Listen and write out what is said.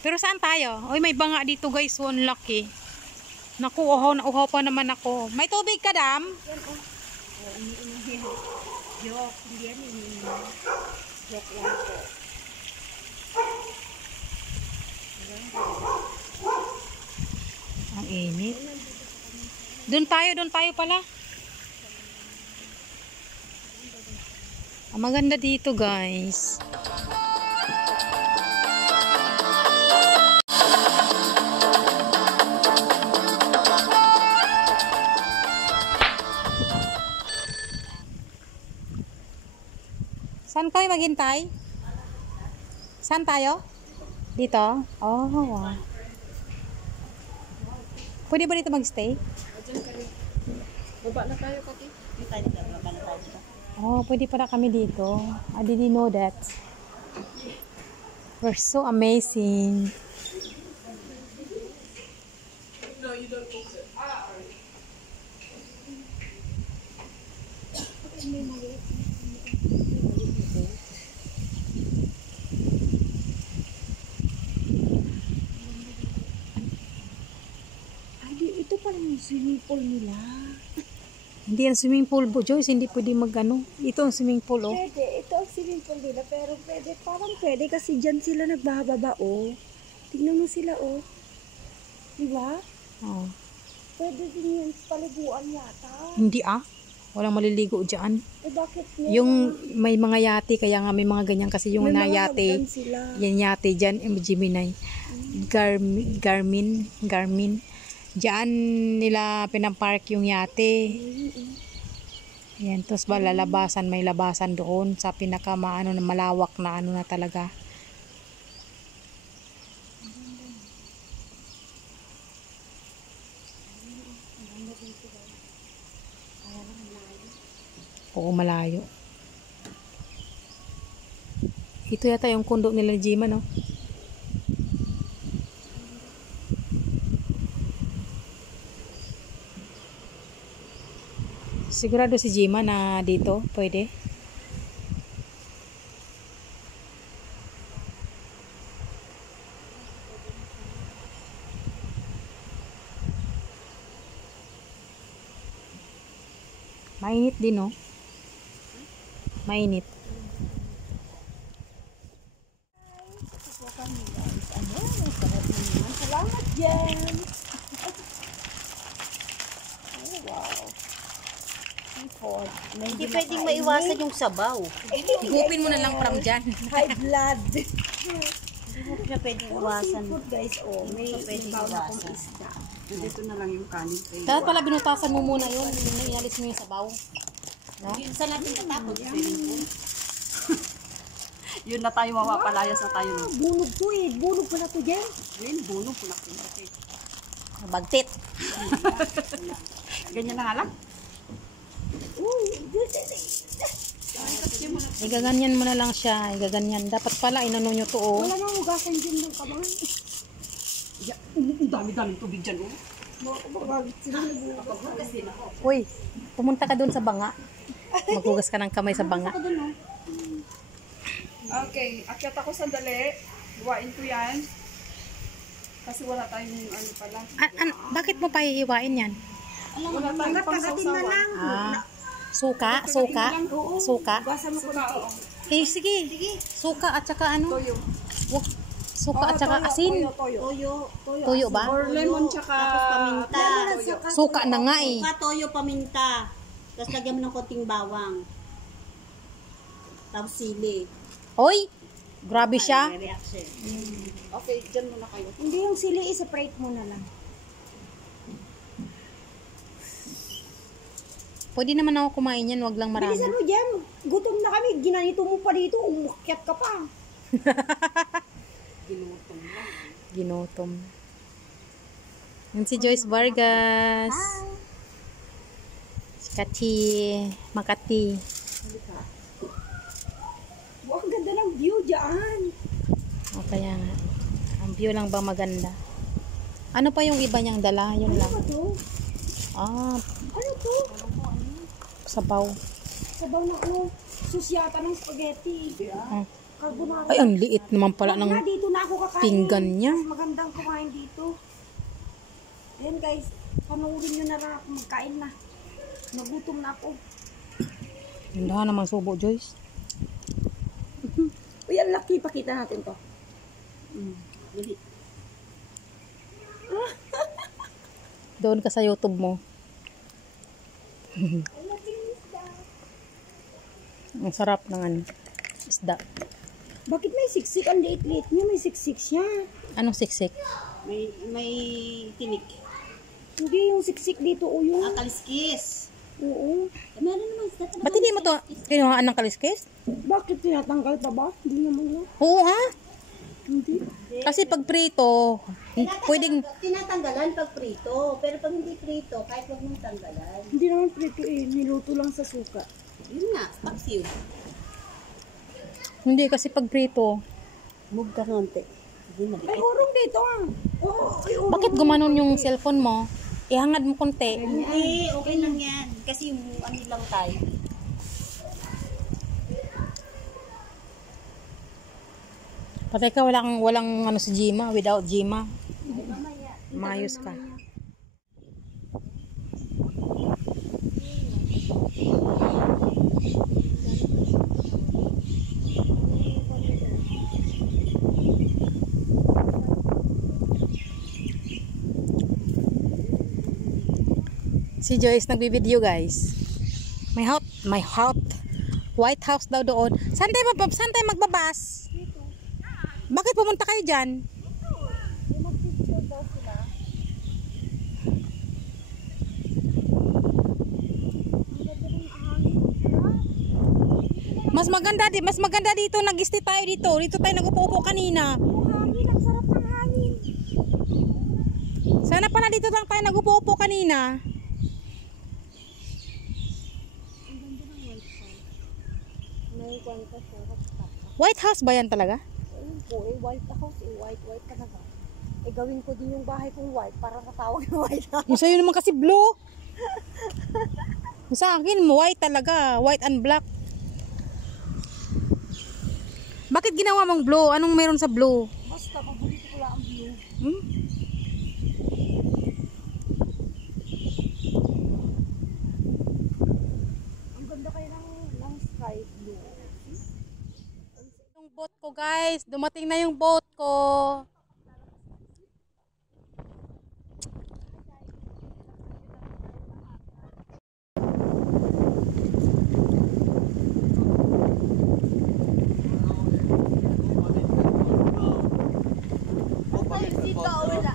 Pero saan tayo? Uy, may banga dito guys. One laki. Naku, uhaw na uhaw pa naman ako. May tubig ka, Dam? Joke, hindi yan joke lang po. Ang init. Doon tayo pala. Ang maganda dito guys. Saan tayo maghintay? Saan tayo? Dito? Oh, wow. Pwede ba dito magstay? Baba na tayo, Kati. Baba na tayo dito. Oh, pwede pala kami dito. I didn't know that. We're so amazing. No, you don't think so. Ito pala yung swimming pool nila. Hindi yan swimming pool, Joyce. Hindi pwede mag-ano. Ito ang swimming pool, oh. Pwede. Ito ang swimming pool nila. Pero pwede. Parang pwede kasi dyan sila nagbababa, oh. Tignan mo sila, oh. Diba? Oh. Pwede din yan paliguan yata. Hindi walang maliligo dyan. Bakit Yung may mga yate, kaya nga may mga ganyan kasi yung na yate. Yan yate dyan, Gemini. Garmin. Diyan nila pinapark yung yate. Yan, tapos lalabasan, may labasan doon sa pinaka na malawak na ano na talaga. Oo, malayo. Ito yata yung kondo nila Jima, no? Sigurado si Jima na dito, pwede. Mainit din, no? Mainit. Salamat, Jen! Oh, wow. Hindi pwedeng maiwasan yung sabaw. Higupin mo na lang from dyan. High blood. Hindi mo siya pwedeng iwasan. Seafood, guys, oh. May pwedeng iwasan. isda. Dito na lang yung kanin. Dapat pala binutasan mo muna yun. Inalis mo yung sabaw. No? Yun sa natin tatapon. Yun na tayo, mapapalayas na tayo. Bunog to eh. Bunog pala to dyan. Yun, bunog po na. Bagtit. Ganyan na nga lang. Igaganyan mo na lang siya. Igaganyan. Dapat pala inano nyo to, oh. Wala nang hugasan dyan ng kamay. Ang dami-dami tubig dyan, oh. Uy, pumunta ka dun sa banga. Maghugas ka ng kamay sa banga. Okay, akyat ako sandali. Buwain ko yan. Kasi wala tayong ano pala. Bakit mo pa hihiwain yan? Wala tayong pangsawsawan. Suka? Suka? Basan mo ko na. Eh, sige. Suka at saka ano? Toyo. Suka at saka asin. Toyo ba? Or lemon tsaka Tapos paminta. Suka na nga eh. Suka, toyo, paminta. Tapos lagyan mo ng konting bawang. Tapos sili. Hoy! Grabe siya. Reaction. Okay, dyan muna kayo. Hindi yung sili, i-separate mo na lang. Pwede naman ako kumain yan, wag lang marami. Bilisan mo dyan. Gutom na kami. Ginanito mo pa dito. Umakyat ka pa. Ginutom. Yan si Joyce Vargas. Si Kati. Makati. Ang ganda ng view dyan. O kaya nga. Ang view lang ba maganda? Ano pa yung iba niyang dala? Yun lang. Ano to? Ano to? Sabaw. Sabaw na ano? Susyata ng spaghetti. carbonara. Ay, ang liit naman pala ng Dito na ako kakain. pinggan niya. Mas magandang kumain dito. Ayan guys, panoorin nyo na lang ako magkain na. Nagutom na ako. Tindahan naman subo, Joyce. Uy, ang laki. Pakita natin to. Doon ka sa YouTube mo. Ang sarap ng ano, isda. Bakit may siksik? Ang liit-liit niya. May siksik siya. Anong siksik? May tinik. Hindi yung siksik dito o yung... Kaliskis. Oo. Meron naman sa Ba't hindi mo to kinuhaan ng kaliskis? Bakit tinatanggal pa ba? Hindi naman lang. Oo ha? Hindi. Kasi pag prito, pwedeng... Tinatanggalan pag prito. Pero pag hindi prito, kahit wag mong tanggalan. Hindi naman prito eh. Niluto lang sa suka. Yun nga, paksiw. Hindi kasi pag prito. Move ka konti. Ay, urong dito ah. Oo, ay, urong. Bakit gumanon yung cellphone mo? Ihangad mo konti. Hindi, okay lang yan. Kasi yung ano lang tayo. Patay ka, walang ano si Jima, without Jima. Mayos ka. Si Joyce nagbibideo guys. My house. White House daw doon. Saan tayo magbabas? Bakit pumunta kayo dyan? Mas maganda dito. Nag-stay tayo dito. Dito tayo nag-upo-upo kanina. Hangin, ang sarap ng hangin. Sana pala dito lang tayo nag-upo-upo kanina. May kwanta siya. White House ba yan talaga? Ayun po, eh, white house, eh, white talaga. Eh, gawin ko din yung bahay kong white para matawag na white house. Yung sa'yo naman kasi blue. Yung sa akin, white talaga. White and black. Bakit ginawa mong blue? Anong meron sa blue? Basta, paborito ko lang ang blue. Hmm? Ang ganda kayo ng sky blue. Yung boat ko guys. Dumating na yung boat ko. Dito, wala.